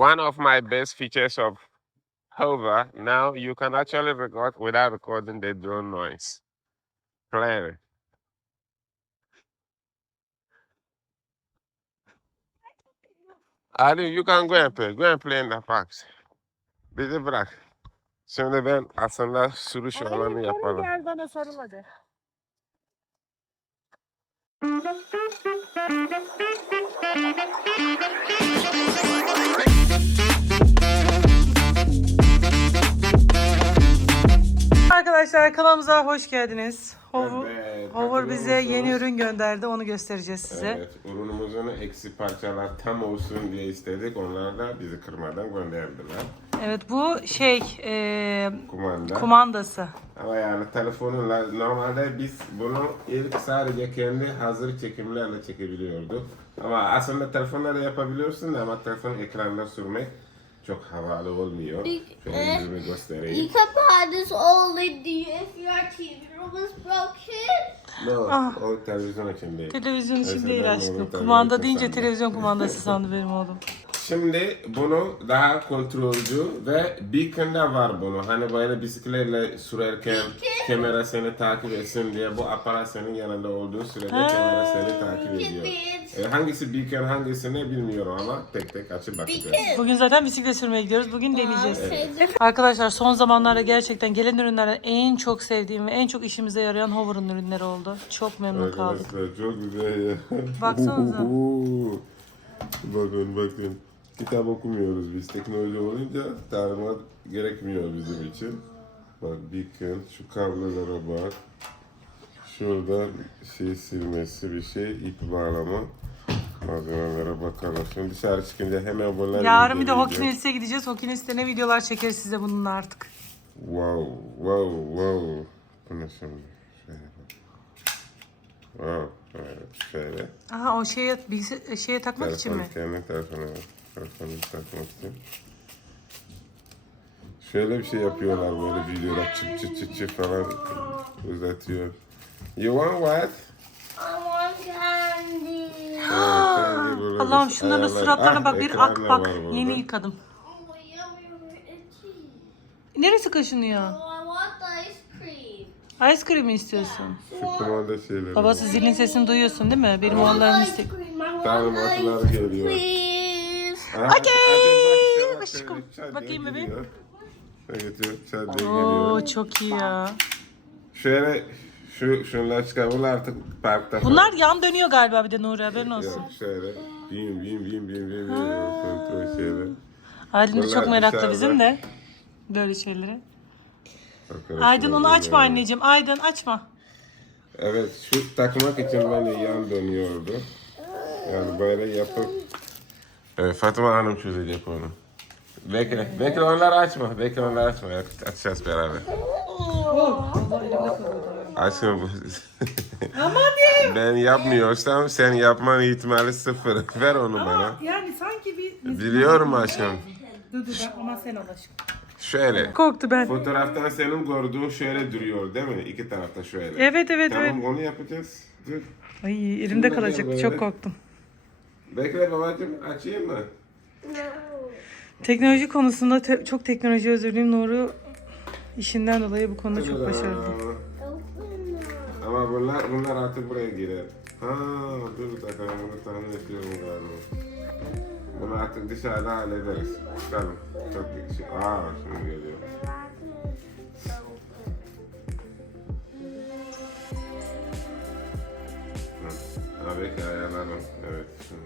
One of my best features of Hover, now you can actually record without recording the drone noise. Clearly. Ali, you can go and play. Go and play in the parks. Bizi bırak. Şimdi ben aslında sürüş alanı yapalım. Gel bana sarıl hadi. Arkadaşlar kanalımıza hoş geldiniz. Hover, Evet, Hover bize yeni ürün gönderdi. Onu göstereceğiz size. Evet, ürünümüzün eksi parçalar tam olsun diye istedik. Onlar da bizi kırmadan gönderdiler. Evet bu şey e, Kumanda. kumandası. Ama yani telefonla normalde biz bunu ilk sadece kendi hazır çekimlerle çekebiliyorduk. Ama aslında telefonla da yapabiliyorsun da ama telefon ekranda sürmek çok havalı olmuyor. Şöyle yüzümü You göstereyim. can buy this only if your TV was broken. No, Ah. o televizyon için değil. Televizyon için Neyse, değil aşkım. onu tabii Kumanda deyince sandım. televizyon kumandası sandı benim oğlum. Şimdi bunu daha kontrolcü ve beacon da var bunu. Hani böyle bisikletle sürerken kamera seni takip etsin diye bu aparat senin yanında olduğu sürede kamera seni takip ediyor. E, hangisi beacon hangisi ne bilmiyorum ama tek tek açıp bakacağız. Bugün zaten bisiklet sürmeye gidiyoruz. Bugün deneyeceğiz. Evet. Arkadaşlar son zamanlarda gerçekten gelen ürünlerden en çok sevdiğim ve en çok işimize yarayan Hover'ın ürünleri oldu. Çok memnun kaldım. Arkadaşlar çok güzel ya. Baksanıza. bakın bakın. Kitap okumuyoruz biz. Teknoloji olunca talimat gerekmiyor bizim için. Bak beacon, şu kablolara bak. Şurada şey silmesi bir şey, ip bağlama. Malzemelere bakalım. Şimdi dışarı çıkınca hemen bunları Yarın bir de. Hokines'e gideceğiz. Hokines'te ne videolar çekeriz size bununla artık. Wow, wow, wow. Bu ne şimdi? Şöyle bak. Wow, evet, şöyle. Aha o şeye, bilgisi- şeye takmak için mi? Telefon, kendi telefonu, telefonu takmak için. Şöyle bir şey yapıyorlar böyle videoda çıt çıt çıt çıt falan uzatıyor. You want what? I want candy. Evet, Allah'ım şunların suratlarına Ah, bak. Bir ak bak. Yeni yıkadım. Neresi kaşınıyor? İce cream. Mi istiyorsun? Şu kumanda şeyleri. Babası zilin sesini duyuyorsun değil mi? Benim oğullarım Ice istek. cream. I want Talimatlar ice geliyor. Okey, aşkım. Bakayım bebeğim. evet, çat diye Oo geliyor. çok iyi ya. Şöyle şu şunlar çıkarırlar artık parkta. Bunlar yan dönüyor galiba bir de Nuri haberin olsun. Yok şöyle. Bim bim bim bim bim. Kontrol şeyler. Aydın Bunlar çok meraklı bizim de. Böyle şeylere. Arkadaşlar, Aydın onu açma bunlar- anneciğim. Aydın açma. Evet şu takmak için de yan dönüyordu. Yani böyle yapıp... Evet Fatıma Hanım çözecek onu. Bekle, bekle onları açma, bekle onları açma. Açacağız beraber. Aşkım bu... ben yapmıyorsam sen yapman ihtimali sıfır. Ver onu bana. Yani sanki bir... Biliyorum aşkım. Dur dur ama sen al aşkım. Şöyle. Korktu ben. Fotoğraftan senin gördüğün şöyle duruyor değil mi? İki tarafta şöyle. Evet evet Tamam evet. onu yapacağız. Dur. Ay elimde böyle. Çok korktum. Bekle babacığım açayım mı? Teknoloji konusunda te- çok teknoloji özürlüyüm. Nuru işinden dolayı bu konuda çok başarılı. Ama bunlar, bunlar artık buraya girer. Ha, dur bir dakika ben bunu tahmin ediyorum galiba. Bunu artık dışarıda hallederiz. Çıkalım. Çok şey. Aa şimdi geliyor.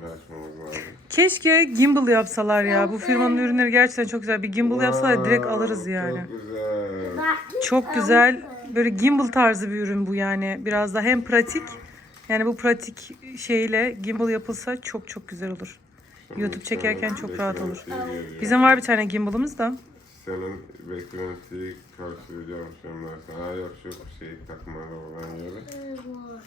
Açmamız lazım. Keşke gimbal yapsalar ya. Bu firmanın ürünleri gerçekten çok güzel. Bir gimbal yapsalar direkt alırız yani. Çok güzel. Çok güzel. Böyle gimbal tarzı bir ürün bu yani. Biraz da hem pratik. Yani bu pratik şeyle gimbal yapılsa çok çok güzel olur. YouTube çekerken çok rahat olur. Bizim var bir tane gimbalımız da. Senin beklentiyi karşılayacağım şimdi. Sana yok şu şey takmalı olan yeri.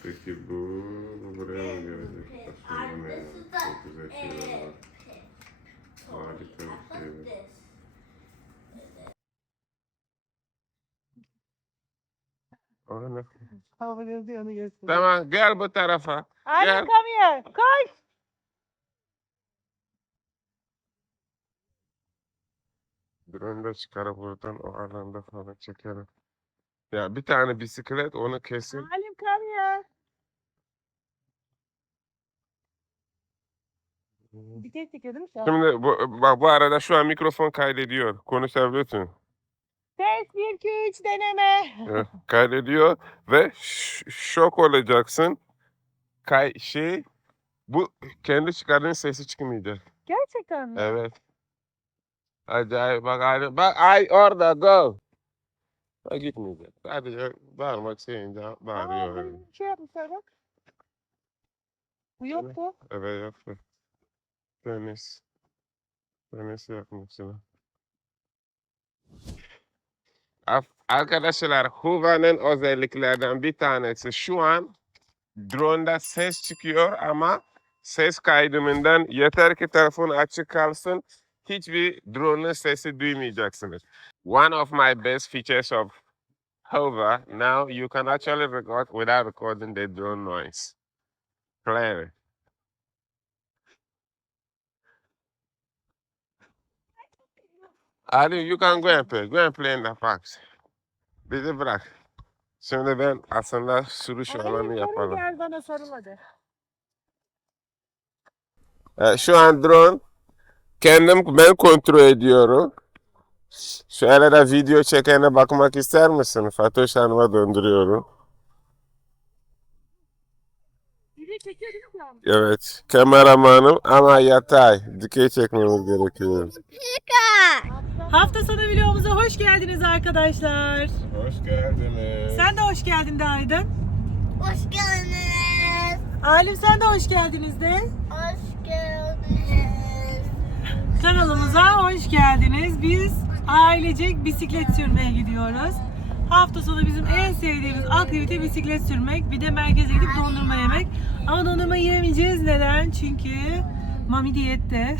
Peki bu, bu buraya mı gelecek? Aslında ne? Çok güzel şeyler var. Harika bir şeyler. Öyle. Tamam gel bu tarafa. Gel. come here. Koş. Drone da çıkarıp buradan o alanda falan çekerim. Ya bir tane bisiklet onu kesin. Halim come here. Dikey çekiyor değil mi şu an? Şimdi bu, bak bu arada şu an mikrofon kaydediyor. Konuşabiliyorsun. Ses 1 2 3 deneme. Evet, kaydediyor ve şok olacaksın. Kay şey bu kendi çıkardığın sesi çıkmayacak. Gerçekten mi? Evet. Acayip bak ay, bak ay orada go. Bak gitmeyecek. Sadece bağırmak şeyince bağırıyor. Aa, öyle. şey yapmışlar bak. Bu yoktu. Evet yaptı. Deniz. Deniz yapmışlar. Arkadaşlar Huva'nın özelliklerden bir tanesi şu an drone'da ses çıkıyor ama ses kaydımından yeter ki telefon açık kalsın hiçbir drone'un sesi duymayacaksınız. One of my best features of Hova now you can actually record without recording the drone noise. Clearly. Ali, you can go and play. Go and play in the parks. Bizi bırak. Şimdi ben aslında sürüş alanı yapalım. Gel bana sarıl hadi. Ee, şu an drone kendim ben kontrol ediyorum. Şöyle de video çekene bakmak ister misin? Fatoş Hanım'a döndürüyorum. Evet. Kameramanım ama yatay. Dikey çekmemiz gerekiyor. Hafta sonu vlogumuza hoş geldiniz arkadaşlar. Hoş geldiniz. Sen de hoş geldin de Aydın. Hoş geldiniz. Alim sen de hoş geldiniz de. Hoş geldiniz. Kanalımıza hoş geldiniz. Biz ailecek bisiklet sürmeye gidiyoruz. Hafta sonu bizim en sevdiğimiz aktivite bisiklet sürmek. Bir de merkeze gidip dondurma yemek. Ama dondurma yiyemeyeceğiz. Neden? Çünkü mami diyette.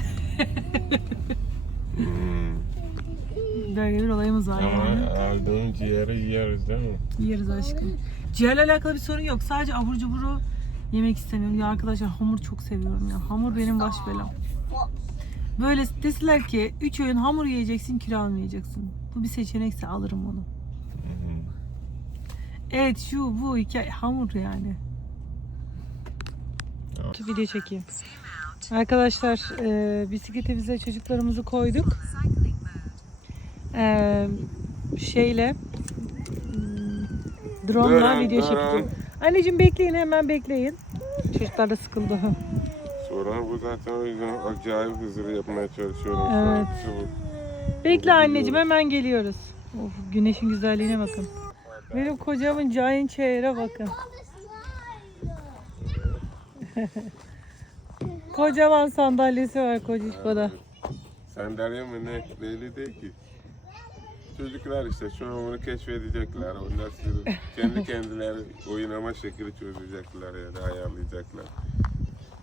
Böyle bir olayımız var yani. aldığın ciğeri yeriz değil mi? Yeriz aşkım. Ciğerle alakalı bir sorun yok. Sadece abur cuburu yemek istemiyorum. Ya arkadaşlar hamur çok seviyorum ya. Hamur benim baş belam. Böyle deseler ki 3 öğün hamur yiyeceksin kilo almayacaksın. Bu bir seçenekse alırım onu. Evet şu bu hikaye hamur yani. Şu video çekeyim. Arkadaşlar e, bisikletimize çocuklarımızı koyduk. E, şeyle hmm, drone'la video çekeceğim. Anneciğim bekleyin hemen bekleyin. Çocuklar da sıkıldı. Sonra bu zaten o yüzden acayip hızlı yapmaya çalışıyorum. şu Evet. Çabuk. Bekle anneciğim hemen geliyoruz. Of, güneşin güzelliğine bakın. Benim kocamın giant chair'e bakın. Kocaman sandalyesi var kocişkoda. Sandalye mi ne? Belli değil ki. Çocuklar işte şu an onu keşfedecekler. Onlar sürü- kendi kendileri oynama şekli çözecekler ya da ayarlayacaklar.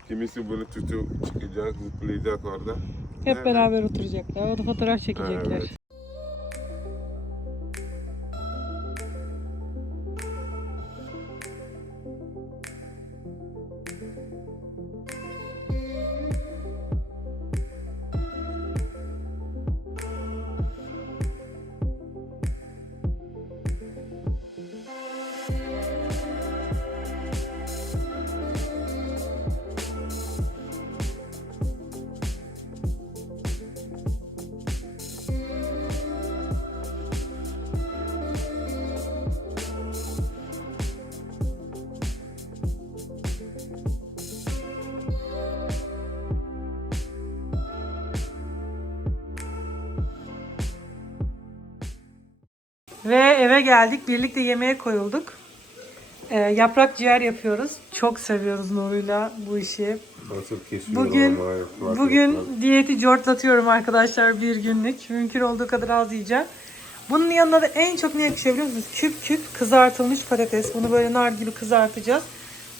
Kimisi bunu tutup çıkacak, zıplayacak orada. Hep beraber oturacaklar. Orada fotoğraf çekecekler. Evet. Ve eve geldik. Birlikte yemeğe koyulduk. Ee, yaprak ciğer yapıyoruz. Çok seviyoruz Nuruyla bu işi. Nasıl Bugün ama yapmak bugün diyeti cortlatıyorum arkadaşlar bir günlük. Mümkün olduğu kadar az yiyeceğim. Bunun yanında da en çok ne yakışıyor biliyor musunuz? Küp küp kızartılmış patates. Bunu böyle nar gibi kızartacağız.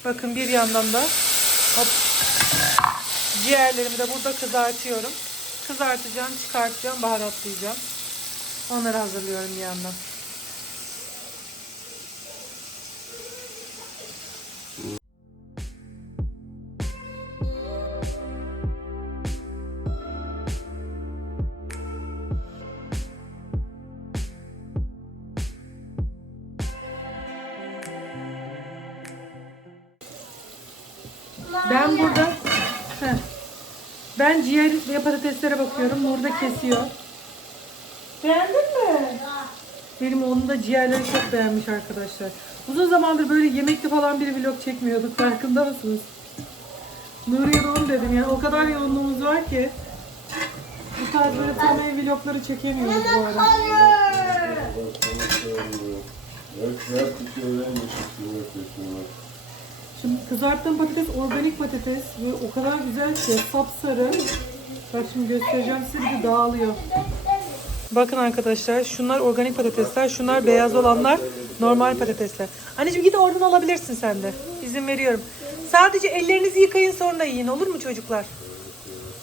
Bakın bir yandan da hop, ciğerlerimi de burada kızartıyorum. Kızartacağım, çıkartacağım, baharatlayacağım. Onları hazırlıyorum bir yandan. Ciğer ve patateslere bakıyorum. Nur da kesiyor. Beğendin mi? Benim oğlum da ciğerleri çok beğenmiş arkadaşlar. Uzun zamandır böyle yemekli falan bir vlog çekmiyorduk. Farkında mısınız? Nuriye de onu dedim yani o kadar yoğunluğumuz var ki bu tarz böyle family vlogları çekemiyoruz bu ara. Evet, yaşatıyor, yaşatıyor. Şimdi kızarttığım patates organik patates ve o kadar güzel ki sapsarı. Bak şimdi göstereceğim size bir de dağılıyor. Bakın arkadaşlar şunlar organik patatesler, şunlar beyaz olanlar normal patatesler. Anneciğim git oradan alabilirsin sen de. İzin veriyorum. Sadece ellerinizi yıkayın sonra yiyin olur mu çocuklar?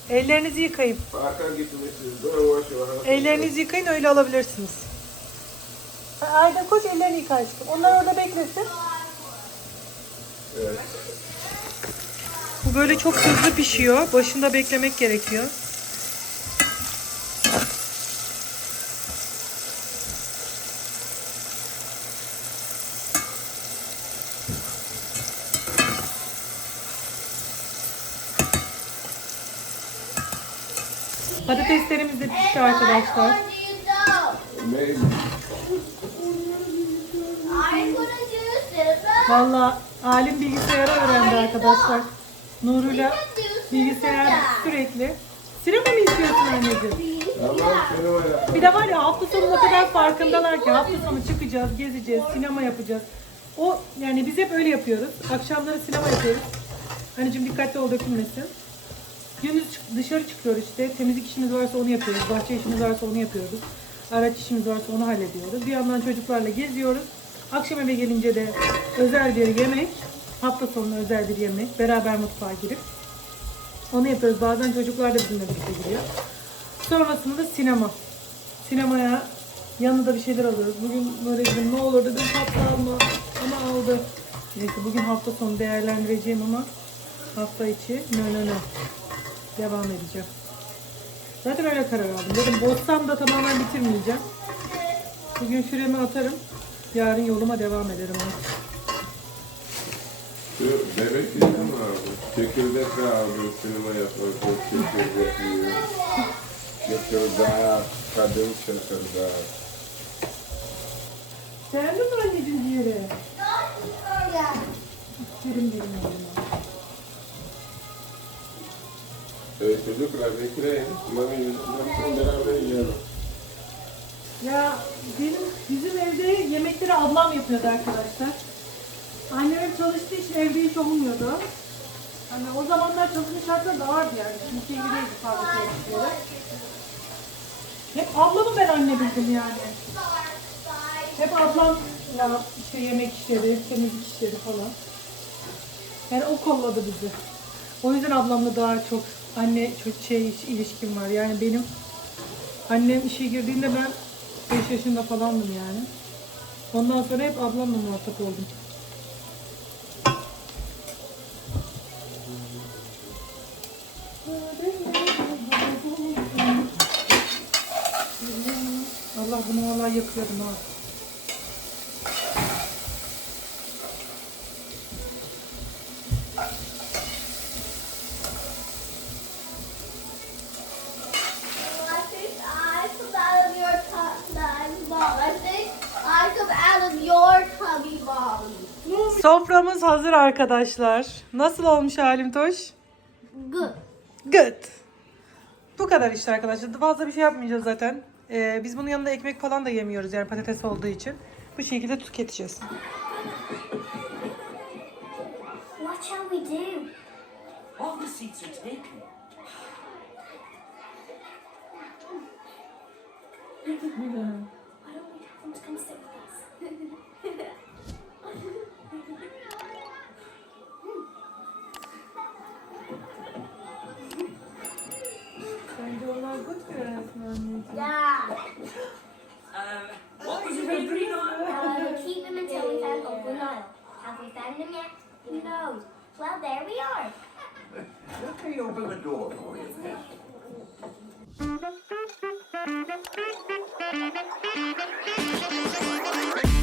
Ellerinizi yıkayın. Ellerinizi yıkayın öyle alabilirsiniz. Ayda koş ellerini yıka aşkım. Onlar orada beklesin. Evet. Bu böyle çok hızlı pişiyor. Başında beklemek gerekiyor. Patateslerimiz de pişti arkadaşlar. Valla alim bilgisayara öğrendi arkadaşlar. Nuruyla bilgisayar sürekli. Sinema mı istiyorsun anneciğim? Bir de var ya hafta sonuna kadar farkındalar ki hafta sonu çıkacağız, gezeceğiz, sinema yapacağız. O yani biz hep öyle yapıyoruz. Akşamları sinema yapıyoruz. Anneciğim dikkatli ol dökülmesin. Gündüz dışarı çıkıyoruz işte. Temizlik işimiz varsa onu yapıyoruz. Bahçe işimiz varsa onu yapıyoruz. Araç işimiz varsa onu hallediyoruz. Bir yandan çocuklarla geziyoruz. Akşam eve gelince de özel bir yemek. Hafta sonu özel bir yemek. Beraber mutfağa girip onu yapıyoruz. Bazen çocuklar da bizimle birlikte giriyor. Sonrasında sinema. Sinemaya yanında bir şeyler alıyoruz. Bugün böyle dedim ne olur dedim tatlı alma ama aldı. Neyse bugün hafta sonu değerlendireceğim ama hafta içi no no no. Devam edeceğim. Zaten öyle karar aldım. Dedim bozsam da tamamen bitirmeyeceğim. Bugün şuremi atarım. Yarın yoluma devam ederim. artık. Şu bebek yedi mi abi? Çekirdek de abi sinema çok çekirdek yiyor. Çekirdek, kadın çekirdek. Beğendin mi anneciğim ciğeri? Aferin benim oğluma. Evet çocuklar bekleyin. Mami yüzünden beraber yiyelim. Ya benim bizim evde yemekleri ablam yapıyordu arkadaşlar. Annem çalıştığı için evde hiç olmuyordu. Hani o zamanlar çalışma şartları da vardı yani. Gibi değildi fabrika yemekleri. Hep ablamı ben anne bildim yani. Hep ablam ya işte yemek işleri, temizlik işleri falan. Yani o kolladı bizi. O yüzden ablamla daha çok anne çocuk şey ilişkim var. Yani benim Annem işe girdiğinde ben 5 yaşında falandım yani. Ondan sonra hep ablamla muhatap oldum. Allah bunu vallahi yakıyordum ha. Hazır arkadaşlar. Nasıl olmuş Halim Toş? Good. Good. Bu kadar işte arkadaşlar. Fazla bir şey yapmayacağız zaten. Ee, biz bunun yanında ekmek falan da yemiyoruz yani patates olduğu için. Bu şekilde tüketeceğiz. What shall we do? All the seats are taken. Why don't we them to come sit with us? Bence onlar good anneciğim. Yeah. Uh, what was it agreed on? Uh, keep them until we find Uncle Nile. Have we found them yet? Who knows? Well, there we are. Let me open the door for you, miss.